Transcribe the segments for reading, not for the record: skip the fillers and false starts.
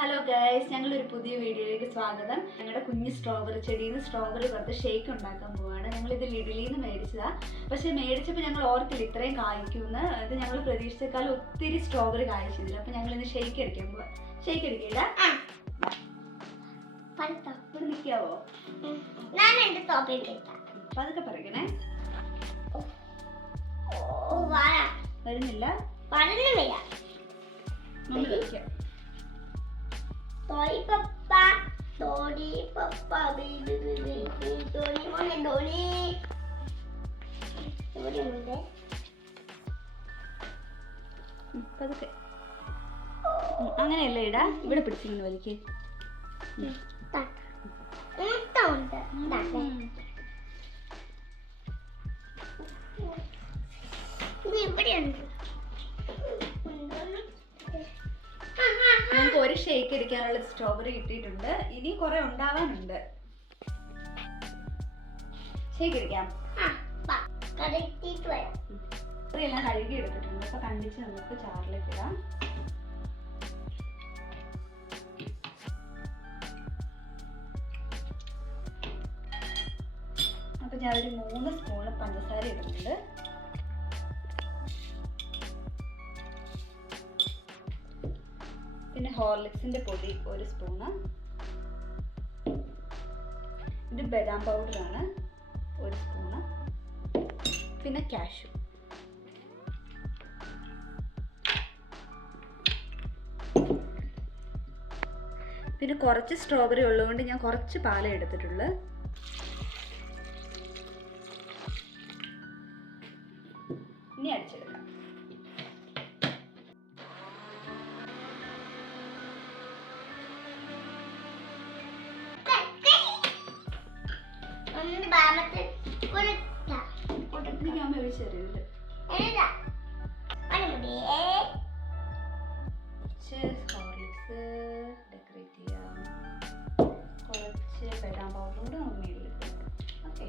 Hello guys, ഞങ്ങളൊരു പുതിയ വീഡിയോയിലേക്ക് സ്വാഗതം. ഞങ്ങളുടെ കുഞ്ഞ് സ്ട്രോബെറി ചെടിയിൽ നിന്ന് സ്ട്രോബെറി കുറച്ച് ഷേക്ക് ഉണ്ടാക്കാൻ പോവാണ്. ഞങ്ങളിത് ലിഡിലിൽ നിന്ന് മേടിച്ചതാ. പക്ഷെ മേടിച്ചപ്പോൾ ഞങ്ങൾ ഓർത്തില്ല ഇത്രയും കായ്ക്കുമെന്ന്. ഇത് ഞങ്ങൾ പ്രതീക്ഷിച്ചേക്കാൾ ഒത്തിരി സ്ട്രോബെറി കായ്ച്ചില്ല. അപ്പോൾ ഞങ്ങൾ ഇന്ന് ഷേക്ക് അടിക്കാൻ പോവാ. ഷേക്ക് അടിക്കില്ല, ഇവിടെ നിൽക്കാവോ? അതൊക്കെ പറയണേ. വരുന്നില്ല, അങ്ങനെയല്ലേ ഇടാ. ഇവിടെ പിടിച്ചിങ്ങനെ വലിക്ക്. നമുക്ക് ഒരു ഷേക്ക് അടിക്കാനുള്ള സ്ട്രോബെറി കിട്ടിയിട്ടുണ്ട്. ഇനി കുറെ ഉണ്ടാവാനുണ്ട്. ഷേക്ക് അടിക്കാം. എല്ലാം കഴുകി എടുത്തിട്ടുണ്ട്. അപ്പൊ കണ്ടിച്ച് നമുക്ക് ചാറിലേക്ക് ഇടാം. അപ്പൊ ഞാനൊരു 3 സ്പൂൺ പഞ്ചസാര ഇടുന്നുണ്ട്. പിന്നെ ഹോർലിക്സിന്റെ പൊടി 1 സ്പൂണ്. ഇത് ബദാം പൗഡറാണ് 1 സ്പൂണ്. പിന്നെ കാഷ്യൂ. പിന്നെ കുറച്ച് സ്ട്രോബെറി ഉള്ളതുകൊണ്ട് ഞാൻ കുറച്ച് പാലേ എടുത്തിട്ടുള്ളൂ. ഇനി അടിച്ചെടുക്കാം. ഹോർലിക്സ് ഡെക്കറേറ്റ് ചെയ്യാം. കുറച്ച് ബദാം പൗഡർ കൂടെ ഓക്കെ.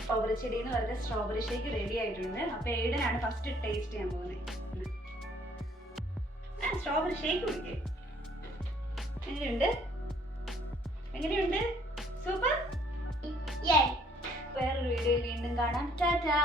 സ്ട്രോബെറി ചെടിയിൽ നിന്ന് വെറുതെ സ്ട്രോബെറി ഷേക്ക് റെഡി ആയിട്ടുണ്ട്. അപ്പൊ ഏടനാണ് ഫസ്റ്റ് ടേസ്റ്റ് ചെയ്യാൻ പോകുന്നത്. സ്ട്രോബെറി ഷേക്ക് കുടിക്കേ. എങ്ങനെയുണ്ട്? സൂപ്പർ. വേറൊരു വീഡിയോയിൽ വീണ്ടും കാണാം. ടാറ്റാ.